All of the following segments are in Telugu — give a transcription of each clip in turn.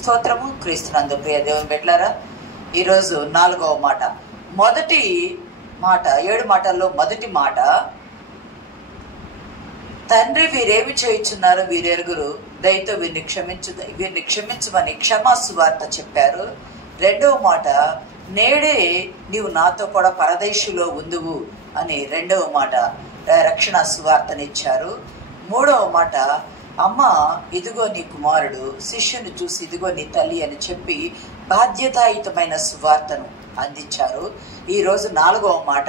స్తోత్రము. క్రీస్తునందు ప్రియ దేవుని బిడ్డలారా, ఈరోజు 4వ మాట. మొదటి మాట, 7 మాటల్లో మొదటి మాట, తండ్రి వీరేమి చేయుచున్నారో వీరెరుగురు, దయతో వీరిని క్షమించమని క్షమా సువార్త చెప్పారు. 2వ మాట, నేడే నీవు నాతో కూడా పరదేశులో ఉందువు అని 2వ మాట రక్షణ సువార్తనిచ్చారు. 3వ మాట, అమ్మ ఇదిగో నీ కుమారుడు, శిష్యుని చూసి ఇదిగో నీ తల్లి అని చెప్పి బాధ్యతాయుతమైన సువార్తను అందించారు. ఈరోజు 4వ మాట,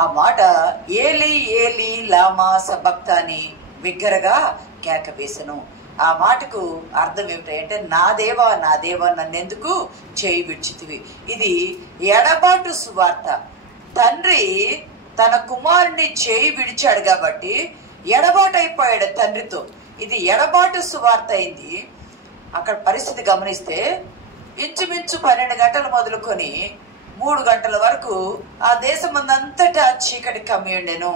ఆ మాట ఏలి ఏలి లామా సబక్తాని బిగ్గరగా కేక వేసెను. ఆ మాటకు అర్థం ఏమిటంటే, నా దేవా నా దేవా నన్నెందుకు చేయి విడిచితివి. ఇది ఎడబాటు సువార్త. తండ్రి తన కుమారుని చేయి విడిచాడు కాబట్టి ఎడబాటు అయిపోయాడు తండ్రితో. ఇది ఎడబాటు సువార్త అయింది. అక్కడ పరిస్థితి గమనిస్తే ఇంచుమించు 12 గంటలు మొదలుకొని 3 గంటల వరకు ఆ దేశమందంతటా చీకటి కమ్మి ఉండెను.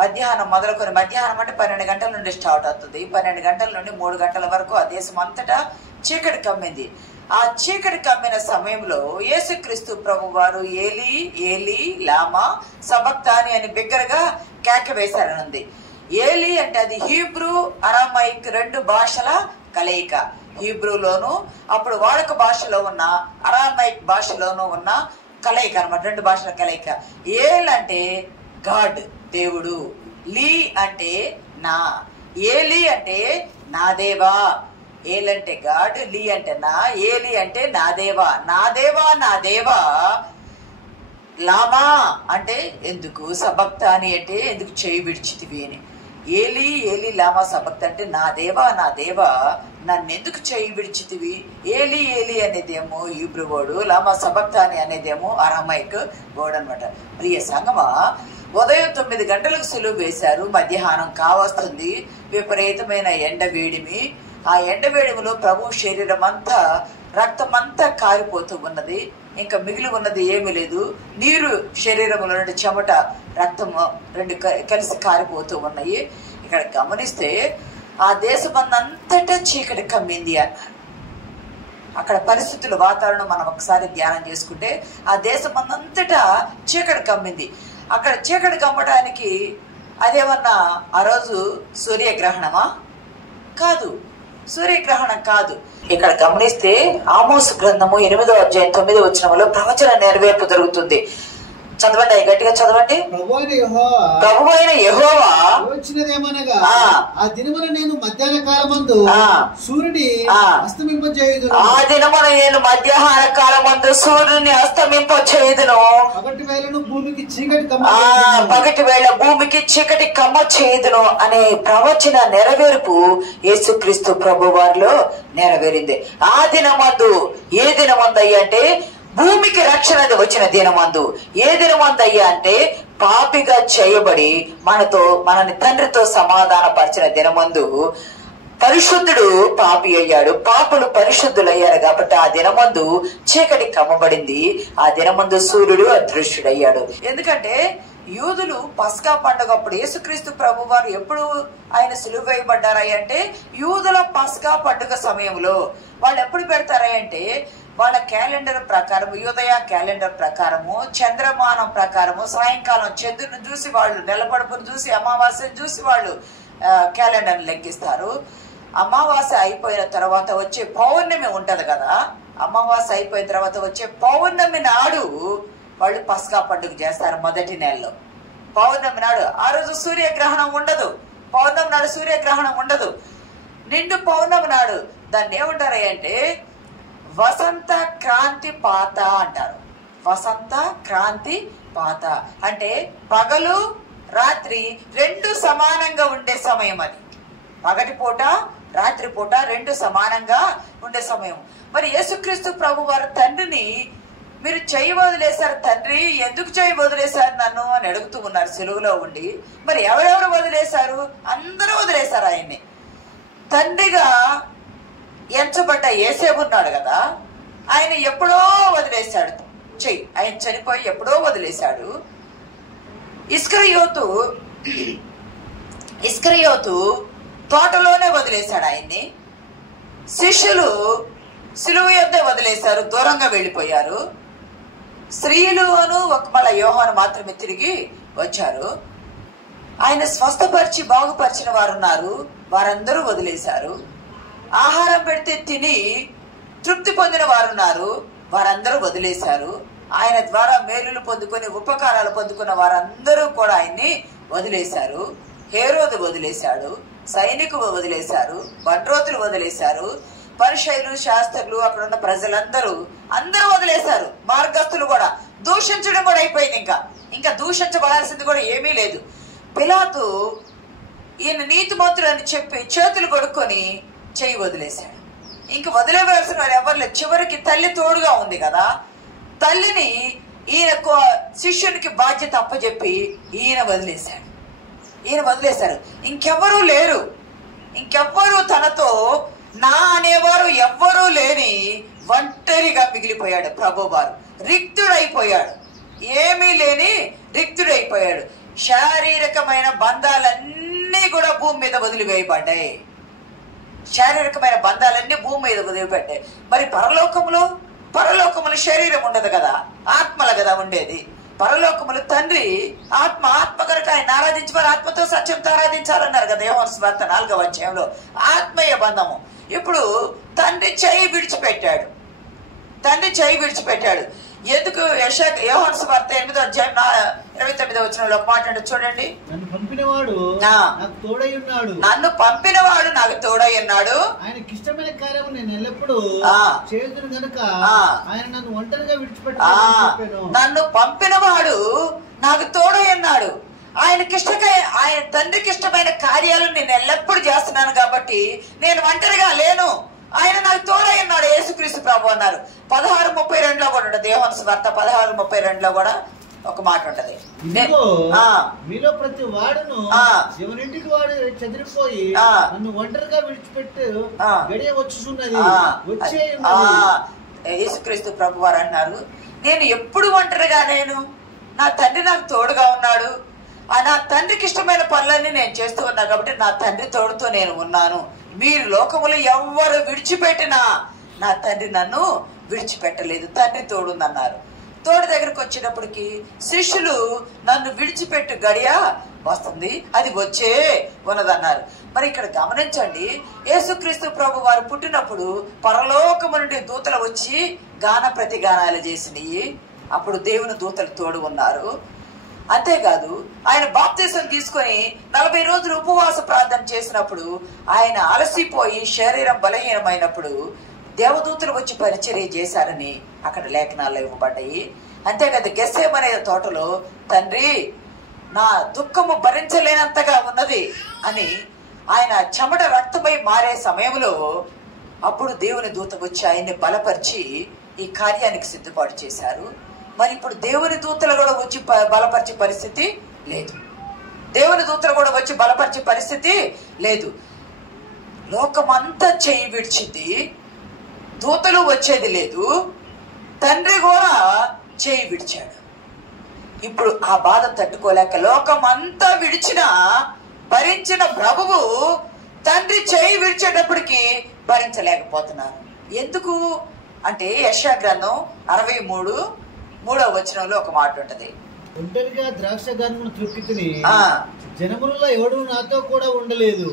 మధ్యాహ్నం మొదలుకొని, మధ్యాహ్నం అంటే 12 గంటల నుండి స్టార్ట్ అవుతుంది. 12 గంటల నుండి 3 గంటల వరకు ఆ దేశం అంతటా చీకటి కమ్మింది. ఆ చీకటి కమ్మిన సమయంలో యేసుక్రీస్తు ప్రభు వారు ఏలి ఏలి లామా సబక్తాని అని బిగ్గరగా కేక వేశారనుంది. ఏలి అంటే అది హీబ్రూ అరామైక్ 2 భాషల కలయిక. హీబ్రూలోను అప్పుడు వాడుక భాషలో ఉన్న అరామైక్ భాషలోనూ ఉన్న కలయిక అనమాట, 2 భాషల కలయిక. ఏల్ అంటే గాడ్ దేవుడు, లీ అంటే నా, ఏలి అంటే నా దేవా. ఏల్ అంటే గాడ్, లీ అంటే నా, ఏలి అంటే నా దేవా. నా దేవా నా దేవా. లామా అంటే ఎందుకు, సబక్తాని అంటే ఎందుకు చేయి విడిచితివి అని. ఏలి ఏలి లామా సబక్త అంటే నా దేవా నా దేవా నన్నెందుకు చేయి విడిచితివి. ఏలి ఏలి అనేదేమో హీబ్రూ వర్డ్, లామా సబక్తాని అనేదేమో అరామైక్ వర్డ్ అనమాట. ప్రియ సంగమా, ఉదయం 9 గంటలకు సులువు వేశారు. మధ్యాహ్నం కావస్తుంది. విపరీతమైన ఎండ వేడిమి. ఆ ఎండ వేడిమిలో ప్రభు శరీరం అంతా రక్తమంతా కారిపోతూ ఉన్నది. ఇంకా మిగిలి ఉన్నది ఏమీ లేదు. నీరు శరీరంలో నుండి చెమట రక్తము 2 కలిసి కారిపోతూ ఉన్నాయి. ఇక్కడ గమనిస్తే ఆ దేశమందంతటా చీకటి కమ్మింది అన్నారు. అక్కడ పరిస్థితులు, వాతావరణం మనం ఒకసారి ధ్యానం చేసుకుంటే ఆ దేశమందంతటా చీకటి కమ్మింది. అక్కడ చీకటి కమ్మడానికి అదేమన్నా ఆ రోజు సూర్యగ్రహణమా? కాదు, సూర్యగ్రహణం కాదు. ఇక్కడ గమనిస్తే ఆమోసు గ్రంథము 8వ అధ్యాయం 9వ వచనములో ప్రవచన నెరవేర్పు జరుగుతుంది. చదవండి, గట్టిగా చదవండి. ప్రభువైన యెహోవా వచ్చినదేమనగా, ఆ దినమున నేను మధ్యాహ్న కాలమందు సూర్యుని అస్తమింపచేయుదును. ఆ దినమున నేను మధ్యాహ్న కాలమందు సూర్యుని అస్తమింపచేయుదును. పగటి వేళను భూమికి చీకటి కమ్మ, పగటి వేళ భూమికి చీకటి కమ్మ చేయుదును అనే ప్రవచన నెరవేర్పు యేసుక్రీస్తు ప్రభు వారిలో నెరవేరింది. ఆ దినమందు, ఏ దినమందయ్య అంటే భూమికి రక్షణ వచ్చిన దినమందు. ఏ దినమందయ్యా అంటే పాపిగా చేయబడి మనని తండ్రితో సమాధాన పరిచిన దినమందు పరిశుద్ధుడు పాపి అయ్యాడు, పాపులు పరిశుద్ధులయ్యారు కాబట్టి ఆ దినమందు చీకటి కమ్మబడింది. ఆ దినమందు సూర్యుడు అదృశ్యుడయ్యాడు. ఎందుకంటే యూదులు పస్కా పండుగ అప్పుడు యేసుక్రీస్తు ప్రభు వారు ఎప్పుడు ఆయన సిలువ వేయబడ్డారంటే యూదుల పస్కా పండుగ సమయంలో. వాళ్ళు ఎప్పుడు పెడతారంటే వాళ్ళ క్యాలెండర్ ప్రకారం, యూదయ క్యాలెండర్ ప్రకారము, చంద్రమానం ప్రకారము సాయంకాలం చంద్రుని చూసి వాళ్ళు, నెలపడుపును చూసి, అమావాస్యను చూసి వాళ్ళు క్యాలెండర్ని లెక్కిస్తారు. అమావాస్య అయిపోయిన తర్వాత వచ్చే పౌర్ణమి ఉంటది కదా, అమావాస్య అయిపోయిన తర్వాత వచ్చే పౌర్ణమి నాడు వాళ్ళు పస్కా పండుగ చేస్తారు. మొదటి నెలలో పౌర్ణమి నాడు. ఆ రోజు సూర్యగ్రహణం ఉండదు. పౌర్ణమి నాడు సూర్యగ్రహణం ఉండదు. నిండు పౌర్ణమి నాడు దాన్ని ఏమంటారు అంటే వసంత క్రాంతి పాత అంటారు. వసంత క్రాంతి పాత అంటే పగలు రాత్రి 2 సమానంగా ఉండే సమయం. అది పగటి పూట రాత్రి పూట 2 సమానంగా ఉండే సమయం. మరి యేసుక్రీస్తు ప్రభు వారు తండ్రిని మీరు చేయి వదిలేశారు, తండ్రి ఎందుకు చేయి వదిలేశారు నన్ను అని అడుగుతూ ఉన్నారు సిలువలో ఉండి. మరి ఎవరెవరు వదిలేశారు? అందరూ వదిలేశారు ఆయన్ని. తండ్రిగా ఎంచబడ్డ యేసేపు ఉన్నాడు కదా, ఆయన ఎప్పుడో వదిలేశాడు చెయ్యి. ఆయన చనిపోయి ఎప్పుడో వదిలేశాడు. ఇస్కరియోతు తోటలోనే వదిలేశాడు ఆయన్ని. శిష్యులు సిలువ యొద్దే వదిలేశారు, దూరంగా వెళ్ళిపోయారు. స్త్రీలు మళ్ళా యోహాను మాత్రమే తిరిగి వచ్చారు. ఆయన స్వస్థపరిచి బాగుపరిచిన వారు ఉన్నారు, వారందరూ వదిలేశారు. ఆహారం పెడితే తిని తృప్తి పొందిన వారు ఉన్నారు, వారందరూ వదిలేశారు. ఆయన ద్వారా మేలులు పొందుకొని ఉపకారాలు పొందుకున్న వారందరూ కూడా ఆయన్ని వదిలేశారు. హేరోదు వదిలేశాడు, సైనికులు వదిలేశారు, బంట్రోతులు వదిలేశారు, పరిసయ్యులు, శాస్త్రులు, అక్కడ ఉన్న ప్రజలందరూ అందరూ వదిలేశారు. మార్గస్తులు కూడా దూషించడం కూడా అయిపోయింది. ఇంకా దూషించబడాల్సింది కూడా ఏమీ లేదు. పిలాతు ఈయన నీతిమంతుడు అని చెప్పి చేతులు కొడుక్కొని చెయ్యి వదిలేశాడు. ఇంక వదిలేవలసిన వారు ఎవరు లేదు. చివరికి తల్లి తోడుగా ఉంది కదా, తల్లిని ఈయన శిష్యునికి బాధ్యత అప్పచెప్పి ఈయన వదిలేశారు. ఇంకెవ్వరూ లేరు, ఇంకెవ్వరూ తనతో నా అనేవారు ఎవ్వరూ లేని ఒంటరిగా మిగిలిపోయాడు ప్రభువారు. రిక్తుడైపోయాడు, ఏమీ లేని రిక్తుడైపోయాడు. శారీరకమైన బంధాలన్నీ కూడా భూమి మీద వదిలివేయబడ్డాయి. శారీరకమైన బంధాలన్నీ భూమి మీద వదిలిపెట్టాయి. మరి పరలోకములు శరీరం ఉండదు కదా, ఆత్మల కదా ఉండేది. పరలోకములు తండ్రి ఆత్మ కనుక ఆయన ఆరాధించమని ఆత్మతో సత్యంతో ఆరాధించాలన్నారు కదా యోహాను సువార్త 4వ అధ్యాయంలో. ఆత్మీయ బంధము. ఇప్పుడు తండ్రి చెయ్యి విడిచిపెట్టాడు. ఎందుకు? యోహాను సువార్త 8వ అధ్యాయం 29వ వచనంలో ఒక మాట అంటే చూడండి. నన్ను పంపినవాడు నాకు తోడై ఉన్నాడు, ఆయనకి ఇష్టమైన కార్యం నేను ఎల్లప్పుడూ చేయుదును గనుక ఆయన నన్ను ఒంటరిగా విడిచిపెట్టాడు. నన్ను పంపినవాడు నాకు తోడై ఉన్నాడు, ఆయన తండ్రికి ఇష్టమైన కార్యాలు నేను ఎల్లప్పుడూ చేస్తున్నాను కాబట్టి నేను ఒంటరిగా లేను, ఆయన నాకు తోడై ఉన్నాడు యేసుక్రీస్తు ప్రభు అన్నారు. 16:32లో కూడా ఉంటుంది. యోహాను సువార్త 16:32లో కూడా ఒక మాట ఉంటది. మీలో ప్రతి వాడును ఎవరింటికి వాడు చెదిరిపోయి నన్ను ఒంటరిగా విడిచిపెట్టి గడియ వచ్చుచున్నది వచ్చే. యేసుక్రీస్తు ప్రభు వారు అన్నారు, నేను ఎప్పుడు ఒంటరిగా లేను, నా తండ్రి నాకు తోడుగా ఉన్నాడు. నా తండ్రికి ఇష్టమైన పనులన్నీ నేను చేస్తూ ఉన్నా కాబట్టి నా తండ్రి తోడుతో నేను ఉన్నాను. మీరు లోకములు ఎవ్వరు విడిచిపెట్టినా నా తండ్రి నన్ను విడిచిపెట్టలేదు, తండ్రి తోడుందన్నారు. తోడు దగ్గరకు వచ్చినప్పటికి శిష్యులు నన్ను విడిచిపెట్టు గడియ వస్తుంది, అది వచ్చే ఉన్నదన్నారు. మరి ఇక్కడ గమనించండి, యేసుక్రీస్తు ప్రభు వారు పుట్టినప్పుడు పరలోకము నుండి దూతలు వచ్చి గాన ప్రతిగానాలు చేసినాయి. అప్పుడు దేవుని దూతలు తోడు ఉన్నారు. అంతేకాదు, ఆయన బాప్తిసం తీసుకొని 40 రోజులు ఉపవాస ప్రార్థన చేసినప్పుడు ఆయన అలసిపోయి శరీరం బలహీనమైనప్పుడు దేవదూతలు వచ్చి పరిచర్య చేశారని అక్కడ లేఖనాల్లో ఇవ్వబడ్డాయి. అంతేకాదు, గెత్సేమనే తోటలో తండ్రి నా దుఃఖము భరించలేనంతగా ఉన్నది అని ఆయన చెమట రక్తమై మారే సమయంలో అప్పుడు దేవుని దూత వచ్చి ఆయన్ని బలపరిచి ఈ కార్యానికి సిద్ధపాటు చేశారు. మరి ఇప్పుడు దేవుని దూతలు కూడా వచ్చి బలపరిచే పరిస్థితి లేదు. లోకమంతా చేయి విడిచింది, దూతలు వచ్చేది లేదు, తండ్రి కూడా చేయి విడిచాడు. ఇప్పుడు ఆ బాధ తట్టుకోలేక లోకమంతా విడిచిన భరించిన ప్రభువు తండ్రి చేయి విడిచేటప్పటికి భరించలేకపోతున్నారు. ఎందుకు అంటే యెషయా గ్రంథం 63:3వ వచనంలో ఒక మాట ఉంటది. ఒంటరిగా ద్రాక్ష గానమును త్రొక్కితిని, జనములలో ఎవడు నాతో కూడా ఉండలేదు,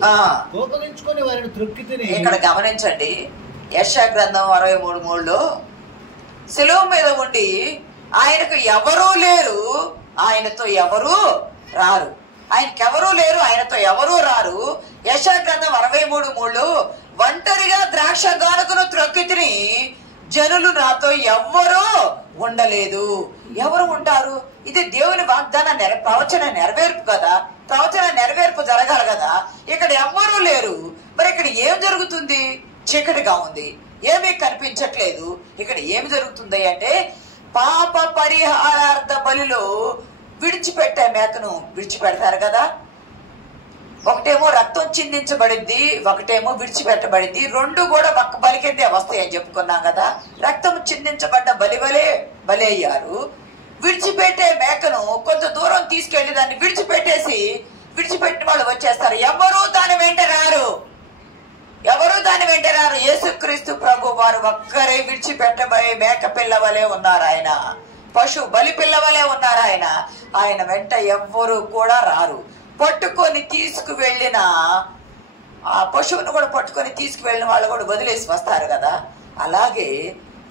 కోపగించుకొని వారిని త్రొక్కితిని. ఇక్కడ గమనించండి, యెషయా గ్రంథం 63:3లో శిలువ మీద ఉండి ఆయనకు ఎవరూ లేరు, ఆయనతో ఎవరూ రారు, ఆయనకెవరూ లేరు, ఆయనతో ఎవరూ రారు. యెషయా గ్రంథం 63:3లో ఒంటరిగా ద్రాక్ష గానుకను త్రొక్కితిని, జనులు నాతో ఎవ్వరూ ఉండలేదు. ఎవరు ఉంటారు? ఇది దేవుని వాగ్దాన ప్రవచన నెరవేర్పు కదా, ప్రవచన నెరవేర్పు జరగాలి కదా. ఇక్కడ ఎవ్వరూ లేరు. మరి ఇక్కడ ఏం జరుగుతుంది? చీకటిగా ఉంది, ఏమీ కనిపించట్లేదు. ఇక్కడ ఏమి జరుగుతుంది అంటే పాప పరిహారార్థ బలిలో విడిచిపెట్టే మేకను విడిచిపెడతారు కదా. ఒకటేమో రక్తం చిందించబడింది, ఒకటేమో విడిచిపెట్టబడింది. రెండు కూడా ఒక్క బలి కిందే వస్తాయి అని చెప్పుకున్నాం కదా. రక్తం చిందించబడ్డ బలి అయ్యారు. విడిచిపెట్టే మేకను కొంత దూరం తీసుకెళ్లి దాన్ని విడిచిపెట్టిన వాళ్ళు వచ్చేస్తారు. ఎవరు దాని వెంట వింటున్నారు? యేసుక్రీస్తు ప్రభు వారు ఒక్కరే విడిచిపెట్టబోయే మేక పిల్ల వలె ఉన్నారు. ఆయన పశు బలి పిల్ల వలె ఉన్నారు. ఆయన వెంట ఎవ్వరూ కూడా రారు. పట్టుకొని తీసుకువెళ్ళిన ఆ పశువును కూడా పట్టుకొని తీసుకువెళ్ళిన వాళ్ళు కూడా వదిలేసి వస్తారు కదా. అలాగే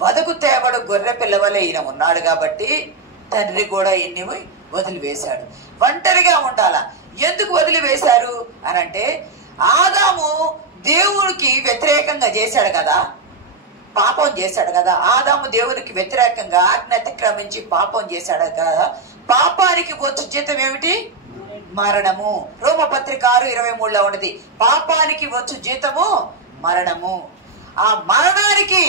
వదకు తేబడు గొర్రె పిల్లవలే ఈయన ఉన్నాడు కాబట్టి తండ్రి కూడా ఈయన్ని వదిలివేశాడు. ఒంటరిగా ఉండాలా. ఎందుకు వదిలివేశారు అని అంటే, ఆదాము దేవునికి వ్యతిరేకంగా చేశాడు కదా, పాపం చేశాడు కదా. ఆదాము దేవునికి వ్యతిరేకంగా ఆజ్ఞ అతిక్రమించి పాపం చేశాడు కదా. పాపానికి వచ్చు జీతం ఏమిటి? మరణము. రోమపత్రిక 6:23 ఉన్నది. పాపానికి వచ్చు జీతము మరణము. ఆ మరణానికి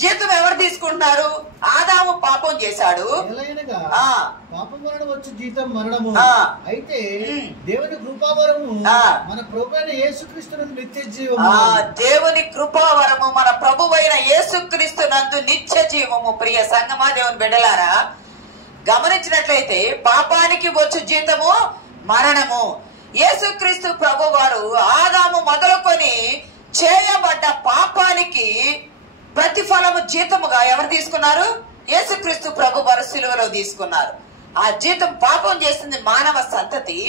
జీతం ఎవరు తీసుకుంటున్నారు? ఆదాము పాపం చేశాడు. పాపం వలన వచ్చు జీతం మరణము. అయితే దేవుని కృపావరము మన ప్రభువైన యేసుక్రీస్తునందు నిత్య జీవము. దేవుని కృపావరము మన ప్రభువైన యేసుక్రీస్తునందు నిత్య జీవము. ప్రియ సంగమా, దేవుని బిడ్డలారా, గమనించినట్లయితే పాపానికి వచ్చు జీతము మరణము. యేసుక్రీస్తు ప్రభు వారు ఆదాము మొదలుకొని చేయబడ్డ పాపానికి ప్రతిఫలము జీతముగా ఎవరు తీసుకున్నారు? యేసుక్రీస్తు ప్రభు వారు సిలువలో తీసుకున్నారు. ఆ జీతం, పాపం చేసింది మానవ సంతతి.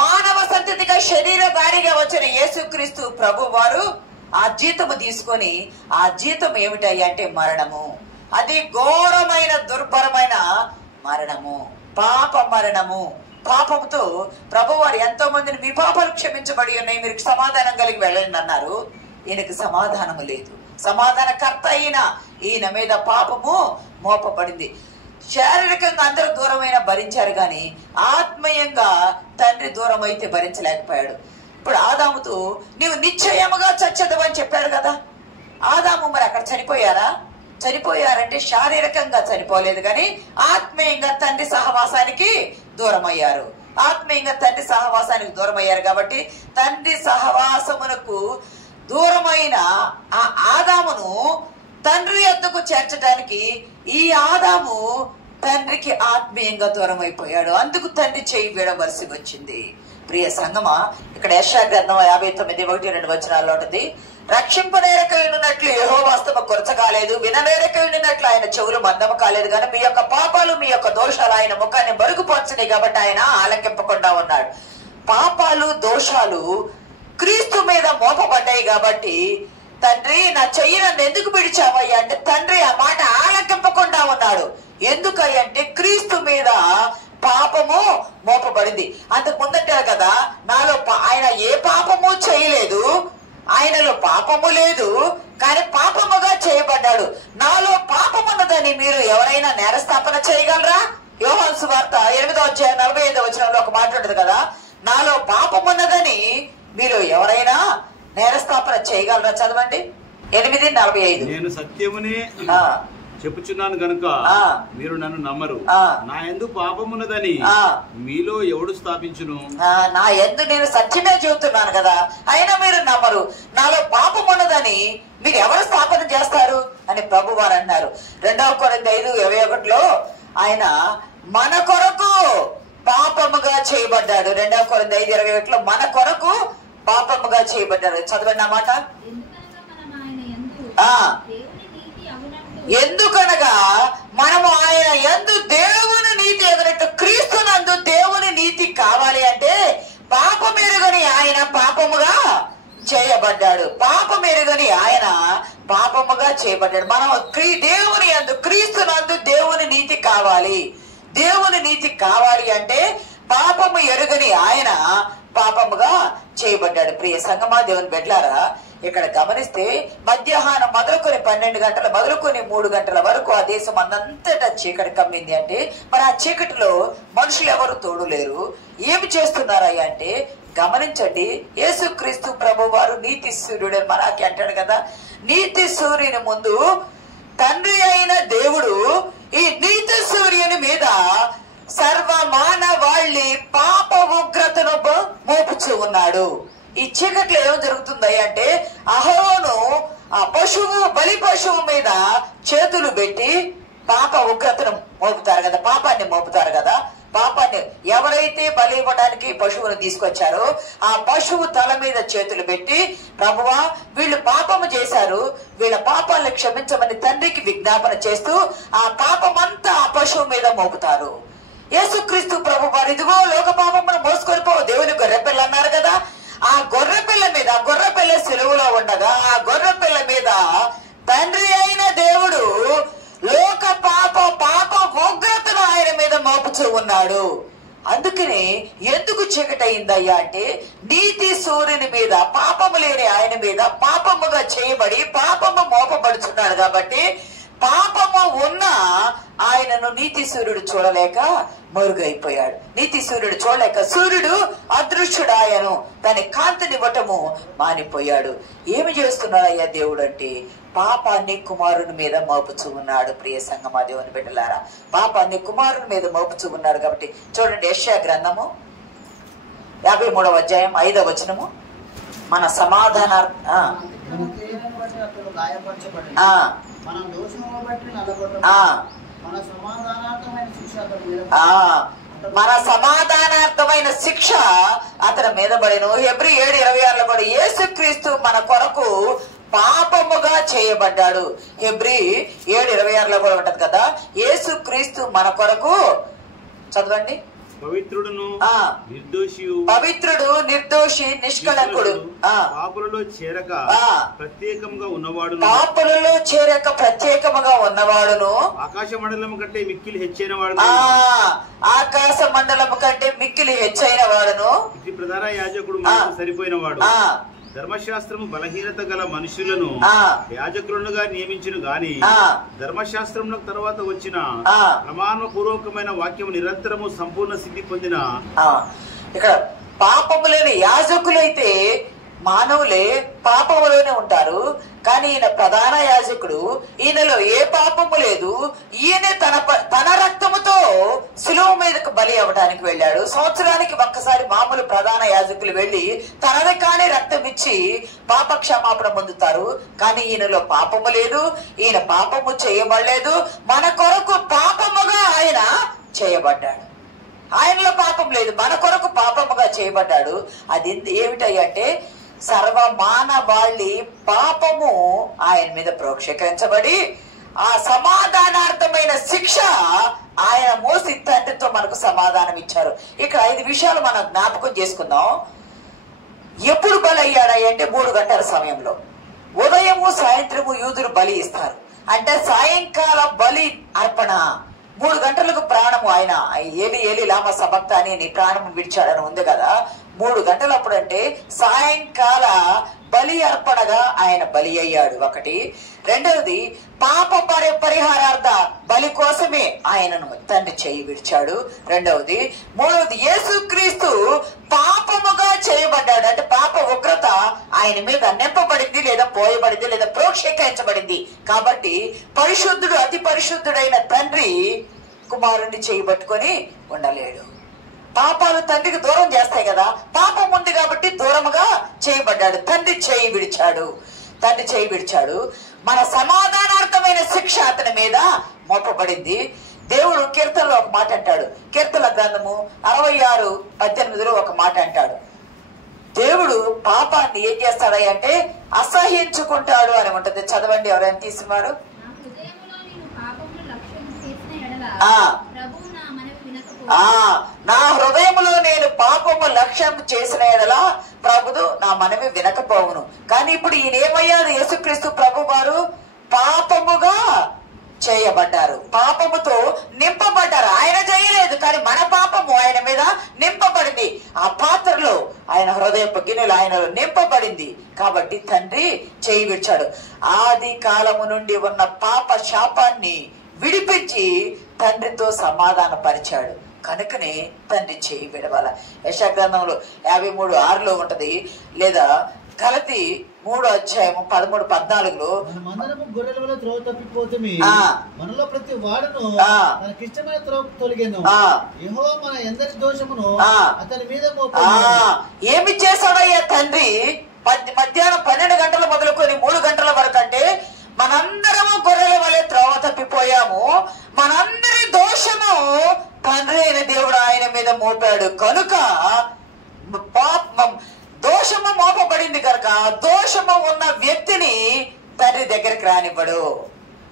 మానవ సంతతిగా శరీరధారిగా వచ్చిన యేసుక్రీస్తు ప్రభు వారు ఆ జీతము తీసుకొని, ఆ జీతం ఏమిటయ్యా అంటే మరణము. అది ఘోరమైన దుర్భరమైన మరణము, పాప మరణము. పాపముతో ప్రభువారు ఎంతో మందిని మీ పాపాలు క్షమించబడి ఉన్నాయి, మీరు సమాధానం కలిగి వెళ్ళండి అన్నారు. ఈయనకి సమాధానము లేదు. సమాధానకర్త ఈయన మీద పాపము మోపబడింది. శారీరకంగా అందరూ దూరమైన భరించారు గాని ఆత్మీయంగా తండ్రి దూరం అయితే భరించలేకపోయాడు. ఇప్పుడు ఆదాముతో నీవు నిశ్చయముగా చచ్చదు అని చెప్పాడు కదా. ఆదాము మరి అక్కడ చనిపోయారా? చనిపోయారంటే శారీరకంగా చనిపోలేదు కానీ ఆత్మీయంగా తండ్రి సహవాసానికి దూరం అయ్యారు. ఆత్మీయంగా తండ్రి సహవాసానికి దూరం అయ్యారు కాబట్టి తండ్రి సహవాసమునకు దూరమైన ఆ ఆదామును తండ్రి యొద్దకు చేర్చడానికి ఈ ఆదాము తండ్రికి ఆత్మీయంగా దూరం అయిపోయాడు. అందుకు తండ్రి చేయి విడవలసి వచ్చింది. ప్రియ సంగమా, ఇక్కడ యెషయా గ్రంథం 59:1-2 ఉంటుంది. రక్షింపనేరకయున్నట్లు యెహోవా హస్తము కొరచకాలేదు, విననేరకయున్నట్లు ఆయన చెవులు మందము కాలేదు. కానీ మీ యొక్క పాపాలు, మీ యొక్క దోషాలు ఆయన ముఖాన్ని మరుగుపరచినాయి కాబట్టి ఆయన ఆలకింపకుండా ఉన్నాడు. పాపాలు, దోషాలు క్రీస్తు మీద మోపబడ్డాయి కాబట్టి తండ్రి నా చెయ్యి నన్ను ఎందుకు విడిచావయ్యా అంటే తండ్రి ఆ మాట ఆలకింపకుండా ఉన్నాడు. ఎందుకంటే క్రీస్తు మీద పాపము మోపబడింది. అంతకు ముందంటారు కదా, నాలో ఆయన ఏ పాపము చేయలేదు, ఆయనలో పాపము లేదు, కానీ పాపముగా చేయబడ్డాడు. నాలో పాపమున్నదని మీరు ఎవరైనా నేరస్థాపన చేయగలరా? యోహాను సువార్త 8:45 ఒక మాట ఉంటుంది కదా, నాలో పాపమున్నదని మీరు ఎవరైనా నేరస్థాపన చేయగలరా? చదవండి. 8:45. నేను సత్యమునే చెప్పుచున్నాను గనుక మీరు నన్ను నమ్మరు. నా యందు పాపమున్నదని మీలో ఎవడు స్థాపించును? నా యందు నేను సత్యమే చెబుతున్నాను కదా, అయినా మీరు నమ్మరు. నాలో పాపమున్నదని మీరు ఎవరు స్థాపన చేస్తారు అని ప్రభు వారు అన్నారు. 2 కొరింథీ 5:21 ఆయన మన కొరకు పాపముగా చేయబడ్డాడు. 2 కొరింథీ 5:21 మన కొరకు పాపముగా చేయబడ్డాడు. చదవండి అన్నమాట. ఎందుకనగా మనము ఆయన యందు దేవుని నీతి ఎదురట్టు క్రీస్తు నందు దేవుని నీతి కావాలి అంటే పాపమెరుగని ఆయన పాపముగా చేయబడ్డాడు. పాపమెరుగని ఆయన పాపముగా చేయబడ్డాడు. మనం దేవుని యందు, క్రీస్తు నందు దేవుని నీతి కావాలి. దేవుని నీతి కావాలి అంటే పాపము ఎరుగని ఆయన పాపముగా చేయబడ్డాడు. ప్రియ సంగమా, దేవుని బిడ్డలారా, ఇక్కడ గమనిస్తే మధ్యాహ్నం మొదలుకొని 12 గంటల మొదలుకొని 3 గంటల వరకు ఆ దేశం అంతటా చీకటి కమ్మింది. అంటే మరి ఆ చీకటిలో మనుషులు ఎవరు తోడు లేరు. ఏమి చేస్తున్నారయ్యా అంటే గమనించండి, యేసుక్రీస్తు ప్రభు వారు నీతి సూర్యుడు అని మనకి అంటాడు కదా. నీతి సూర్యుని ముందు తండ్రి అయిన దేవుడు ఈ నీతి సూర్యుని మీద సర్వ మానవాళి పాప ఉగ్రతను మోపుచూ ఉన్నాడు. ఈ చీకట్లో ఏం జరుగుతుంది అంటే అహరోను ఆ పశువు, బలి పశువు మీద చేతులు పెట్టి పాప ఉగ్రతను మోపుతారు కదా, పాపాన్ని మోపుతారు కదా. పాపాన్ని ఎవరైతే ఎవరైతే బలి ఇవ్వడానికి పశువును తీసుకొచ్చారో ఆ పశువు తల మీద చేతులు పెట్టి, ప్రభువా వీళ్ళు పాపము చేశారు, వీళ్ళ పాపాలను క్షమించమని తండ్రికి విజ్ఞాపన చేస్తూ ఆ పాపమంతా ఆ పశువు మీద మోపుతారు. యేసుక్రీస్తు ప్రభు వారు ఇదిగో లోక పాపమును మోసుకొని పో దేవుని గొర్రెపిల్ల అన్నారు కదా. ఆ గొర్రెపిల్ల మీద, గొర్రెపిల్ల సెలవులో ఉండగా ఆ గొర్రెపిల్ల మీద తండ్రి అయిన దేవుడు లోక పాప ఉగ్రతను ఆయన మీద మోపుచూ ఉన్నాడు. అందుకని ఎందుకు చీకటయిందయ్యా అంటే, నీతి సూర్యుని మీద, పాపము లేని ఆయన మీద పాపముగా చేయబడి పాపము మోపబడుచున్నాడు కాబట్టి పాపము ఉన్న ఆయనను నీతి సూర్యుడు చూడలేక మరుగైపోయాడు. నీతి సూర్యుడు చూడలేక సూర్యుడు అదృశ్యుడాయను, దాని కాంతినివ్వటము మానిపోయాడు. ఏమి చేస్తున్నాడయ్యా దేవుడు అంటే, పాపాన్ని కుమారుని మీద మోపుచూ ఉన్నాడు. ప్రియ సంగమా దేవుని బిడ్డలారా, పాపాన్ని కుమారుని మీద మోపుచూ ఉన్నాడు. కాబట్టి చూడండి, యెషయా గ్రంథము 53వ అధ్యాయం 5వ వచనము. మన సమాధానార్థ మన సమాధానార్థమైన శిక్ష అతని మీద పడిను. హెబ్రీ 7:26 కూడా యేసుక్రీస్తు మన కొరకు పాపముగా చేయబడ్డాడు. హెబ్రీ 7:26 కూడా ఉంటది కదా, యేసుక్రీస్తు మన కొరకు. చదవండి. పవిత్రుడు, నిర్దోషి, నిష్కళంకుడు, పాపులలో చేరక ప్రత్యేకంగా ఉన్నవాడును, ఆకాశ మండలము కంటే మిక్కిలి హెచ్చైన వాడును, ప్రధాన యాజకుడు సరిపోయిన వాడు, ధర్మశాస్త్రము బలహీనత గల మనుషులను యాజకులుగా నియమించును గాని ధర్మశాస్త్రం తర్వాత వచ్చిన ప్రమాణపూర్వకమైన వాక్యం నిరంతరము సంపూర్ణ సిద్ధి పొందిన. ఇక్కడ పాపము లేని యాజకులైతే మానవులే పాపములోనే ఉంటారు, కానీ ఈయన ప్రధాన యాజకుడు, ఈయనలో ఏ పాపము లేదు. ఈయన తన రక్తముతో శిలువ మీదకు బలి అవ్వడానికి వెళ్ళాడు. సంవత్సరానికి ఒక్కసారి మామూలు ప్రధాన యాజకులు వెళ్లి తనది కాని రక్తం ఇచ్చి పాప క్షమాపణ పొందుతారు. కానీ ఈయనలో పాపము లేదు, ఈయన పాపము చేయబడలేదు. మన కొరకు పాపముగా ఆయన చేయబడ్డాడు. ఆయనలో పాపం లేదు, మన కొరకు పాపముగా చేయబడ్డాడు. అది ఏమిటంటే, సర్వ మానవాళి పాపము ఆయన మీద ప్రోక్షకరించబడి ఆ సమాధానార్థమైన శిక్ష ఆయన మోసి తండ్రితో మనకు సమాధానం ఇచ్చారు. ఇక్కడ 5 విషయాలు మనం జ్ఞాపకం చేసుకుందాం. ఎప్పుడు బలి అయ్యాడంటే 3 గంటల సమయంలో. ఉదయము సాయంత్రము యూదులు బలి ఇస్తారు. అంటే సాయంకాల బలి అర్పణ. 3 గంటలకు ప్రాణము ఆయన ఏలి లామ సబక్త అని నీ ప్రాణము విడిచాడని ఉంది కదా. 3 గంటలప్పుడు అంటే సాయంకాల బలి అర్పణగా ఆయన బలి అయ్యాడు. ఒకటి. రెండవది, పాప పరిహారార్థ బలి కోసమే ఆయనను తండ్రి చేయి విడిచాడు. రెండవది. మూడవది, యేసుక్రీస్తు పాపముగా చేయబడ్డాడు. అంటే పాప ఉగ్రత ఆయన మీద నింపబడింది, లేదా పోయబడింది, లేదా ప్రోక్షీకరించబడింది. కాబట్టి పరిశుద్ధుడు, అతి పరిశుద్ధుడైన తండ్రి కుమారుణ్ణి చేయబట్టుకొని ఉండలేడు. పాపాలు తండ్రికి దూరం చేస్తాయి కదా. పాపం ఉంది కాబట్టి దూరముగా చేయబడ్డాడు. తండ్రి చేయి విడిచాడు. మన సమాధానార్థమైన శిక్ష అతని మీద మోపబడింది. దేవుడు కీర్తనలో ఒక మాట అంటాడు. కీర్తన గ్రంథము 66:18 ఒక మాట అంటాడు. దేవుడు పాపాన్ని ఏం చేస్తాడంటే అసహ్యించుకుంటాడు అని ఉంటది. చదవండి, ఎవరైనా తీసుకున్నారు. నా హృదయములో నేను పాపము లక్ష్యం చేసిన ఎడల ప్రభువు నా మనవి వినకపోవును. కానీ ఇప్పుడు ఈయన ఏమయ్యారు? యేసుక్రీస్తు ప్రభు వారు పాపముగా చేయబడ్డారు, పాపముతో నింపబడ్డారు. ఆయన చేయలేదు, కానీ మన పాపము ఆయన మీద నింపబడింది. ఆ పాత్రలో ఆయన హృదయపు గిన్నెలు ఆయనలో నింపబడింది. కాబట్టి తండ్రి చేయి విడిచాడు. ఆది కాలము నుండి ఉన్న పాప శాపాన్ని విడిపించి తండ్రితో సమాధాన పరిచాడు. కనుకనే తండ్రి చేయి విడవాల. యెషయా గ్రంథంలో 53:6 ఉంటది, లేదా గలతీ 3:13-14 గొర్రెల త్రోవ తప్పిపోతుంది, మనలో ప్రతి వాడును తనకిష్టమైన త్రోవ తొలగెను, యెహోవా మన ఎందరి దోషమును అతని మీద ఏమి చేశాడయ్యా తండ్రి? మధ్యాహ్నం 12 గంటలు మొదలుకొని 3 గంటల వరకు అంటే మనందరము గొర్రెల వలె త్రోవ తప్పిపోయాము. మనందరి దోషము తండ్రి అయిన దేవుడు ఆయన మీద మోపాడు కనుక దోషము మోపబడింది కనుక దోషము ఉన్న వ్యక్తిని తండ్రి దగ్గరికి రానివ్వడు.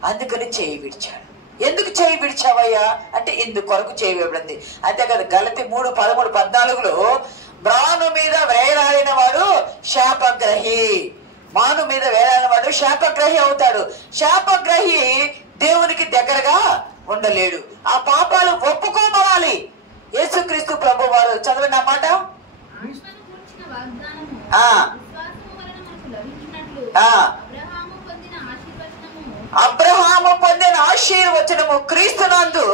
అందుకని చేయి విడిచాడు. ఎందుకు చేయి విడిచావయ్యా అంటే ఇందుకొరకు చేయి విడబడింది. అంతే కదా, గలతీ 3:13-14 మ్రాను మీద వేలాడిన వాడు శాపగ్రహి, మాను మీద వేలాడిన వాడు శాపగ్రహి అవుతాడు. శాపగ్రహి దేవునికి దగ్గరగా ఉండలేడు. ఆ పాపాలు ఒప్పుకోవాలి. యేసుక్రీస్తు ప్రభు వారు చదవండి అన్నమాట. అబ్రహాము పొందిన ఆశీర్వచనము క్రీస్తునందు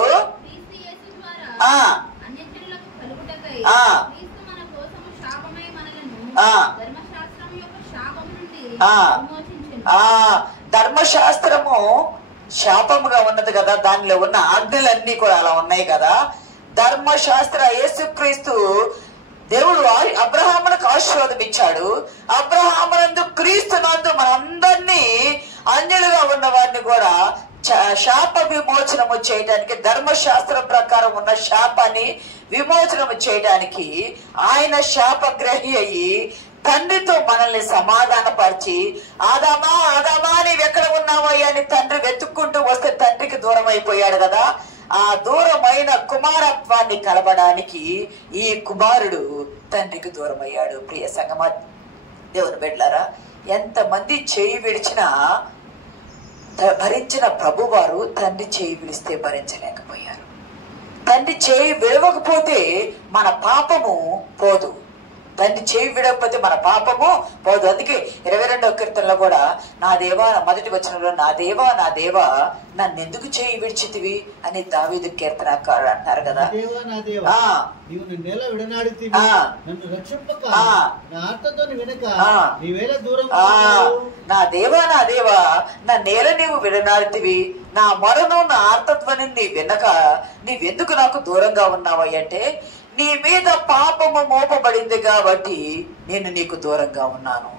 ధర్మశాస్త్రము శాపముగా ఉన్నది కదా, దానిలో ఉన్న ఆజ్ఞలన్నీ కూడా అలా ఉన్నాయి కదా. ధర్మశాస్త్ర యేసుక్రీస్తు దేవుడు అబ్రహామునకు ఆశీర్వాదం ఇచ్చాడు. అబ్రహామునందు క్రీస్తునందు మనందరినీ అన్యులుగా ఉన్న వారిని కూడా శాప విమోచనము చేయడానికి, ధర్మశాస్త్రం ప్రకారం ఉన్న శాపాన్ని విమోచనము చేయడానికి ఆయన శాపగ్రహి అయ్యి తండ్రితో మనల్ని సమాధానపరిచి, ఆదామా ఆదామా నీవు ఎక్కడ ఉన్నావయ్యా అని తండ్రి వెతుక్కుంటూ వస్తే తండ్రికి దూరం అయిపోయాడు కదా. ఆ దూరమైన కుమారత్వాన్ని కలపడానికి ఈ కుమారుడు తండ్రికి దూరం అయ్యాడు. ప్రియ సంగమా, దేవుని బిడ్డలారా, ఎంతమంది చేయి విడిచినా భరించిన ప్రభువారు తండ్రి చేయి విడిస్తే భరించలేకపోయారు. తండ్రి చేయి విడవకపోతే మన పాపము పోదు. తండ్రి చేయి విడవకపోతే మన పాపము పోదు. అందుకే 22వ కీర్తనలో కూడా నా దేవా, మొదటి వచనంలో నా దేవా నా దేవా నన్ను ఎందుకు చేయి విడిచితివి అని దావీదు కీర్తనకారుడు అంటారు కదా. నా దేవా నా దేవా నా నేల నీవు విడనాడితివి, నా మొరను నా ఆర్తధ్వని నీ వినక నీవెందుకు నాకు దూరంగా ఉన్నావా అంటే, నీ మీద పాపము మోపబడింది కాబట్టి నేను నీకు దూరంగా ఉన్నాను.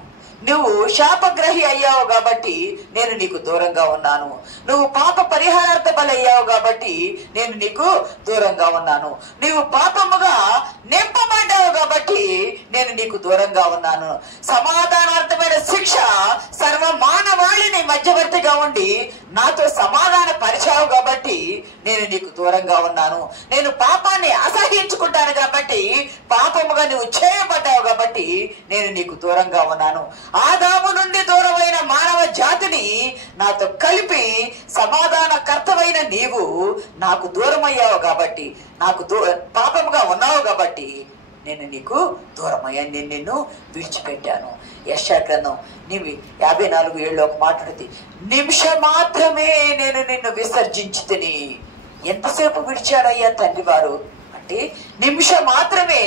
నువ్వు శాపగ్రహి అయ్యావు కాబట్టి నేను నీకు దూరంగా ఉన్నాను. నువ్వు పాప పరిహారార్థ బలి అయ్యావు కాబట్టి నేను నీకు దూరంగా ఉన్నాను. నువ్వు పాపముగా నింపబడ్డావు కాబట్టి నేను నీకు దూరంగా ఉన్నాను. సమాధానార్థమైన శిక్ష సర్వ మానవాళిని మధ్యవర్తిగా ఉండి నాతో సమాధాన పరిచావు కాబట్టి నేను నీకు దూరంగా ఉన్నాను. నేను పాపాన్ని అసహించుకుంటాను కాబట్టి, పాపముగా నువ్వు చేయబడ్డావు కాబట్టి నేను నీకు దూరంగా ఉన్నాను. ఆదాము నుండి దూరమైన మానవ జాతిని నాతో కలిపి సమాధాన కర్తవైన నీవు నాకు దూరమయ్యావు కాబట్టి, నాకు పాపముగా ఉన్నావు కాబట్టి నేను నీకు దూరమయ్యాను, నేను నిన్ను విడిచిపెట్టాను. యెషయా గ్రంథం 54:7 ఒక మాట్లాడుతుంది, నిమిషం మాత్రమే నేను నిన్ను విసర్జించి తిని. ఎంతసేపు విడిచాడయ్యా తండ్రి వారు అంటే, నిమిషం మాత్రమే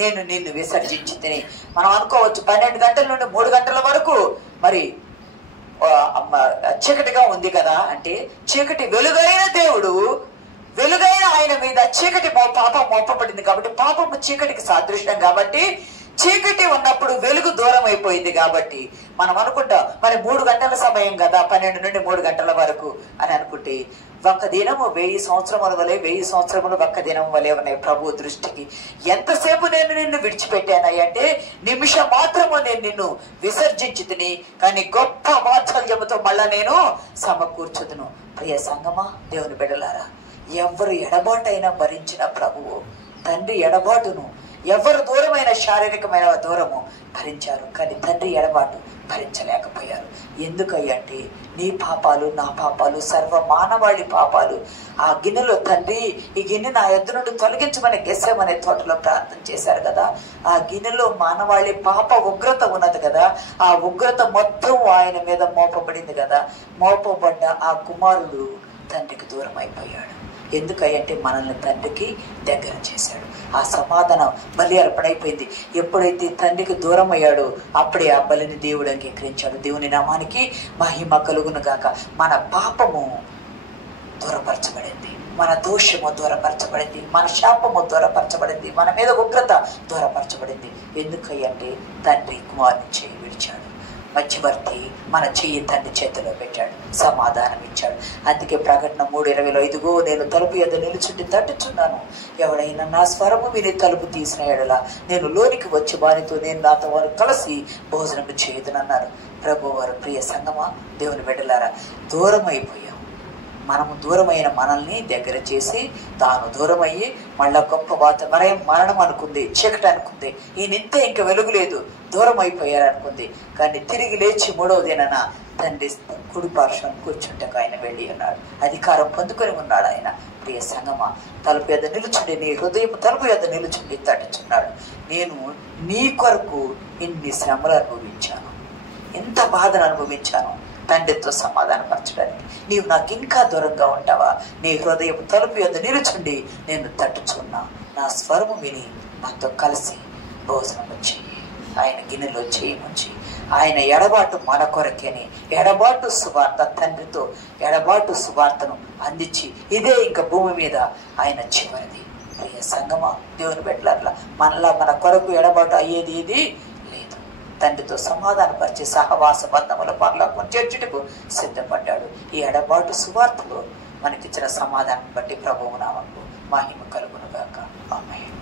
నేను నిన్ను విసర్జించి తిని. మనం అనుకోవచ్చు 12 గంటల నుండి 3 గంటల వరకు మరి చీకటిగా ఉంది కదా అంటే, చీకటి వెలుగైన దేవుడు, వెలుగైన ఆయన మీద చీకటి పాపం మోపబడింది కాబట్టి, పాపము చీకటికి సాదృశ్యం కాబట్టి, చీకటి ఉన్నప్పుడు వెలుగు దూరం అయిపోయింది కాబట్టి మనం అనుకుంటాం మరి 3 గంటల సమయం కదా, 12 నుండి 3 గంటల వరకు అని అనుకుంటే, ఒక్క దినము 1000 సంవత్సరముల వలె, 1000 సంవత్సరములు ఒక్క దినం వలె ఉన్నాయి ప్రభు దృష్టికి. ఎంతసేపు నేను నిన్ను విడిచిపెట్టానయ్య అంటే, నిమిషం మాత్రము నేను నిన్ను విసర్జించి తిని, కానీ గొప్ప వాత్సల్యముతో మళ్ళా నేను సమకూర్చుదును. ప్రియ సంగమా, దేవుని బిడ్డలారా, ఎవరు ఎడబాటైనా భరించిన ప్రభువు తండ్రి ఎడబాటును, ఎవరు దూరమైన శారీరకమైన దూరము భరించారు, కానీ తండ్రి ఎడబాటు భరించలేకపోయారు. ఎందుకంటే నీ పాపాలు, నా పాపాలు, సర్వ మానవాళి పాపాలు ఆ గిన్నెలో తండ్రి ఈ గిన్నె నా ఎద్దు నుండి తొలగించమని గెస్సేమనే తోటలో ప్రార్థన చేశారు కదా. ఆ గిన్నెలో మానవాళి పాప ఉగ్రత ఉన్నది కదా, ఆ ఉగ్రత మొత్తం ఆయన మీద మోపబడింది కదా. మోపబడ్డ ఆ కుమారుడు తండ్రికి దూరం అయిపోయాడు. ఎందుకంటే మనల్ని తండ్రికి దగ్గర చేశాడు. ఆ సమాధానం బలి అర్పణైపోయింది. ఎప్పుడైతే తండ్రికి దూరం అయ్యాడో అప్పుడే ఆ బలిని దేవుడు అంగీకరించాడు. దేవుని నామానికి మహిమ కలుగును గాక. మన పాపము దూరపరచబడింది, మన దోషము దూరపరచబడింది, మన శాపము దూరపరచబడింది, మన మీద ఉగ్రత దూరపరచబడింది. ఎందుకంటే తండ్రి కుమారుని చేయి విడిచాడు. మధ్యవర్తి మన చెయ్యి తండ్రి చేతిలో పెట్టాడు, సమాధానం ఇచ్చాడు. అందుకే ప్రకటన 3:20 ఇదిగో నేను తలుపు ఎదుట నిలుచుండి తట్టుచున్నాను, ఎవడైనా నా స్వరము విని తలుపు తీసిన ఎడల నేను లోనికి వచ్చి వారితో నేను నాతో వారు కలిసి భోజనం చేయుదునన్నారు. ప్రభు వారు ప్రియ సంగమా, దేవుని బిడ్డలారా, దూరం అయిపోయాం. మనము దూరమైన మనల్ని దగ్గర చేసి తాను దూరమయ్యి మళ్ళా గొప్ప మరణం అనుకుంది, చీకటి అనుకుంది, ఈ నింతే ఇంకా వెలుగు లేదు, దూరం అయిపోయారు అనుకుంది. కానీ తిరిగి లేచి 3వ దినాన తండ్రి కుడి పార్శ్వం కూర్చుంటకు ఆయన వెళ్ళి ఉన్నాడు, అధికారం పొందుకొని ఉన్నాడు ఆయన. ప్రియ సంగమా, తలుపు ఎద్ద నిలుచుండి, నీ హృదయం తలుపు ఎద్ద నిలుచుండి తట్టుచున్నాడు. నేను నీ కొరకు ఇన్ని శ్రమలు అనుభవించాను, ఎంత బాధను అనుభవించాను తండ్రితో సమాధానపరచడానికి. నీవు నాకు ఇంకా దూరంగా ఉంటావా? నీ హృదయం తలుపు యొద్ద నిలుచుండి నేను తట్టుచున్నా, నా స్వరము విని నాతో కలిసి భోజనం వచ్చి ఆయన గిన్నెలో చేయముంచి ఆయన ఎడబాటు మన కొరకేని ఎడబాటు సువార్త, తండ్రితో ఎడబాటు సువార్తను అందించి ఇదే ఇంకా భూమి మీద ఆయన చివరిది. ప్రియ సంగమా, దేవుని బిడ్డలారా, మనలా మన కొరకు ఎడబాటు అయ్యేది ఇది లేదు. తండ్రితో సమాధానపరిచి సహవాస బంధముల పరలోకం చేర్చుటకు సిద్ధపడ్డాడు. ఈ ఎడబాటు సువార్తలో మనకిచ్చిన సమాధానం బట్టి ప్రభువు నామమున మహిమ కలుగును గాక. ఆమేన్.